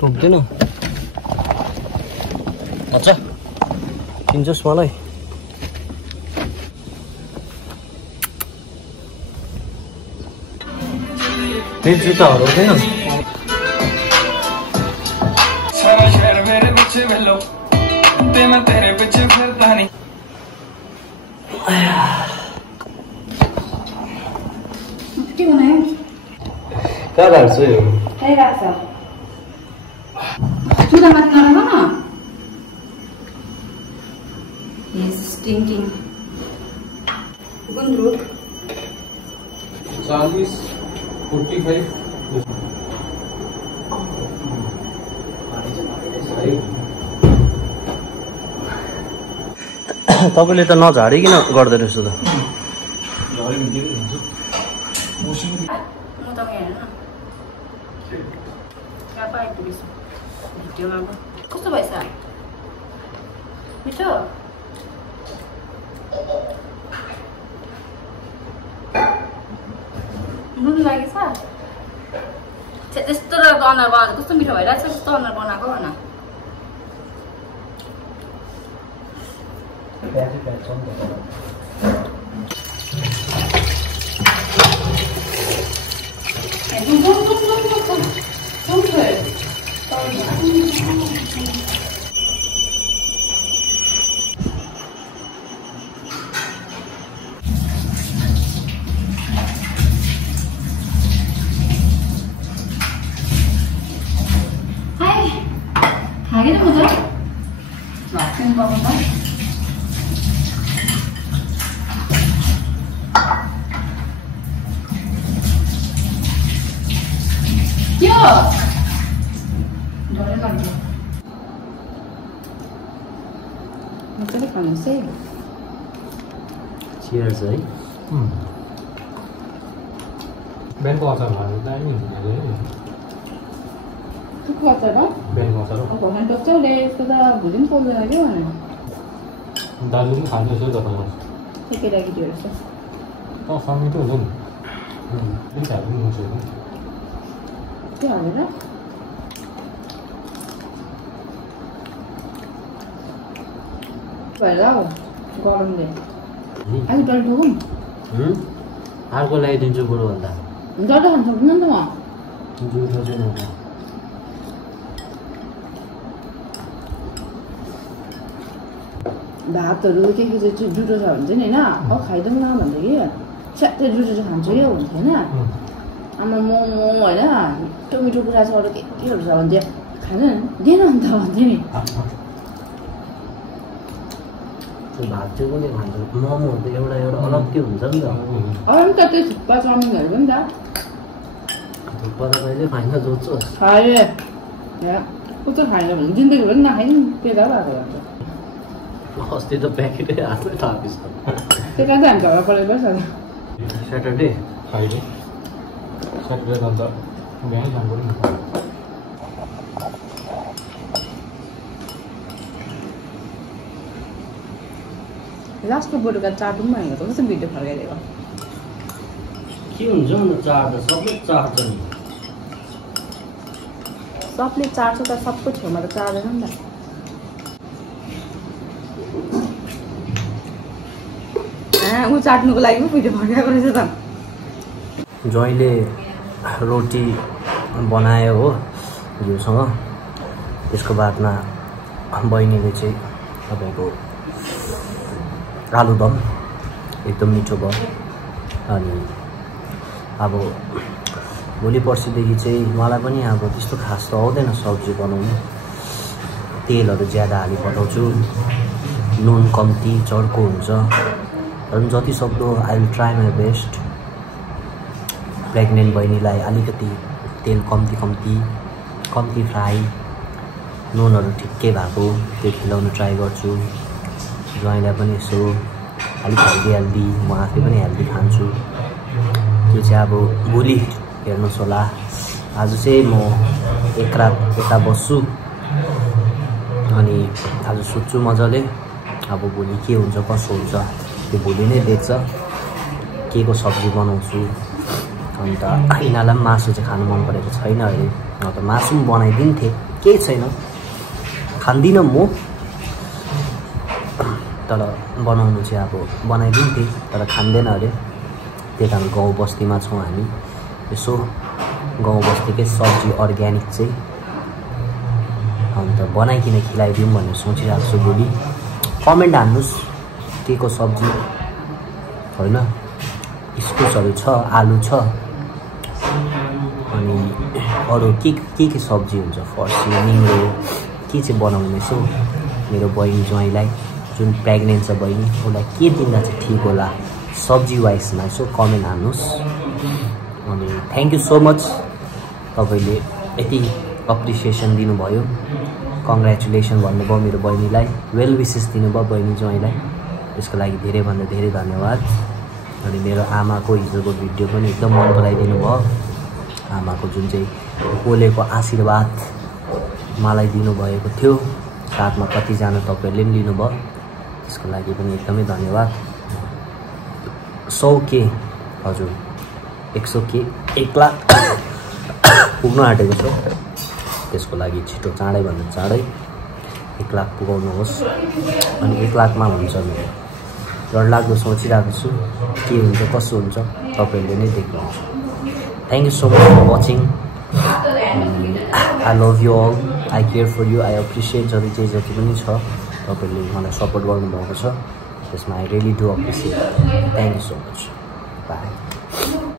टोक्दैन अच्छा किन्छस् मलाई तेरे जुत्ता हराउँदैन सारा शहर मेरे पीछे भेलो ते मैं तेरे पीछे फिरता नहीं के बनायो कहाँ राख्छु यो त्यही राख्छ जुत्ता माथि नराख न He's stinking. Gundru. 40, 45. तपाईले त नझाडिकिन गर्दै रहेछ त कस्तो भएछ मिठो नुन लागेछ त्यस्तो र अनुहार बनाएको कस्तो मिठो भइरहेछ त्यस्तो अनुहार बनाएको भन खागेन म त भातसँग पकाउँदा के हो डरै लाग्छ मजाले खानुहोस् है चियर्स है बिहानको अचार खानु दामी हुन्छ के अचार हो बिहानको अचार अब भगवान टोक्छौले यस्तो त भुलि पनि पाउँदैन क्या भने दाजु पनि खानु यसो तपाईँलाई के केटाकेटीहरू छ सँगै त हुन्छ नि हाल्नु पनि हुन्छ के हालेर भएर हौ गरमले अलिक डर ठोकौँ अर्को ल्याइदिन्छु बरु भन्दा डर खानु सक्दैन नि त म जुठो चाहिँ नखा भातहरू के चाहिँ जुठो छ भने चाहिँ होइन अब खाइदिउँ न भन्दा कि स्याट्टै जुठो चाहिँ खान्छु यो हुन्छ होइन आमा मोमो होइन मिठो मिठो कुरा छ अरू केहरू छ भने चाहिँ खानु दिएन अन्त भन्थ्यो नि भात चाहिँ पनि खान्छ मोमो त एउटा एउटा अलग्गै हुन्छ नि त अरू पनि त त्यो थुक्पा चाउमिनहरू पनि त थुक्पा त कहिले खाइन जोड्छस् खाएँ कस्तो खाएन भने जिन्दगी पनि नखाइ पेदा भएको भन्छ अस्ति त प्याकेटै हातमै थापिस् त त्यही कारण चाहिँ हामी झगडा परेको छ स्याटरडे फ्राइडे स्याटरडे त अन्त बिहानै खानु पऱ्यो नि लास्टको बोटुका चाटौँ भनेको त कस्तो भिडियो फर्काइदिएको के हुन्छ अन्त चाड त सबै चाड छ नि सबले चाट्छ त सबको छेउमा त चाट्दैन नि त ऊ चाट्नुको लागि पो भिडियो फर्काएको रहेछ त ज्वाइँले रोटी बनायो हो घिउसँग त्यसको बादमा बहिनीले चाहिँ तपाईँको आलुदम एकदम मिठो भयो अनि अब भोलि पर्सिदेखि चाहिँ मलाई पनि अब त्यस्तो खास त आउँदैन सब्जी बनाउनु तेलहरू ज्यादा हाली पठाउँछु नुन कम्ती चर्को हुन्छ तर जति सक्दो I will try my best pregnant बहिनीलाई अलिकति तेल कम्ती फ्राई नुनहरू ठिक्कै भएको त्यो खिलाउनु ट्राई गर्छु ज्वाइँलाई पनि यसो अलिक हेल्दी म आफै पनि हेल्दी खान्छु त्यो चाहिँ अब भोलि हेर्नुहोस् होला आज चाहिँ म एक रात यता बस्छु अनि आज सुत्छु मजाले अब भोलि के हुन्छ कसो हुन्छ त्यो भोलि नै देख्छ के को सब्जी बनाउँछु अन्त यिनीहरूलाई पनि मासु चाहिँ खानु मन परेको छैन अरे त मासु पनि बनाइदिन्थेँ केही छैन खान्दिनँ म तर बनाउनु चाहिँ अब बनाइदिन्थेँ तर खाँदैन अरे त्यही कारण गाउँ बस्तीमा छौँ हामी यसो गाउँ बस्तीकै सब्जी अर्ग्यानिक चाहिँ अन्त बनाइकिन खिलाइदिउँ भनेर सोचिरहेको छु भोलि कमेन्ट हान्नुहोस् के को सब्जी होइन इस्कुसहरू छ आलु छ अनि अरू के सब्जी हुन्छ फर्सी निङ्ग्रो के चाहिँ बनाउने यसो मेरो बहिनी ज्वाइँलाई जुन प्रेग्नेन्ट छ बहिनी उसलाई के दिँदा चाहिँ ठिक होला सब्जी वाइजमा यसो कमेन्ट हान्नुहोस् अनि थ्याङ्क यू सो मच तपाईँले यति अप्रिसिएसन दिनुभयो कङ्ग्रेचुलेसन भन्नुभयो मेरो बहिनीलाई वेल विसेस दिनुभयो बहिनी ज्वाइँलाई त्यसको लागि धेरैभन्दा धेरै धन्यवाद अनि मेरो आमाको हिजोको भिडियो पनि एकदम मन पराइदिनु भयो आमाको जुन चाहिँ बोलेको आशीर्वाद मलाई दिनुभएको थियो साथमा कतिजना तपाईँहरूले पनि लिनुभयो त्यसको लागि पनि एकदमै धन्यवाद 100K हजुर 100K 1 लाख पुग्नु आँटेको छ त्यसको लागि छिटो चाँडैभन्दा चाँडै 1 लाख पुगाउनुहोस् अनि 1 लाखमा हुन्छ मेरो डरलाग्दो सोचिरहेको छु के हुन्छ कसो हुन्छ तपाईँहरूले नै देख्नुहुन्छ thank you so much for watching I love you all I care for you I appreciate जति पनि छ तपाईँहरूले मलाई सपोर्ट गर्नुभएको छ त्यसमा I really do appreciate thank you so much by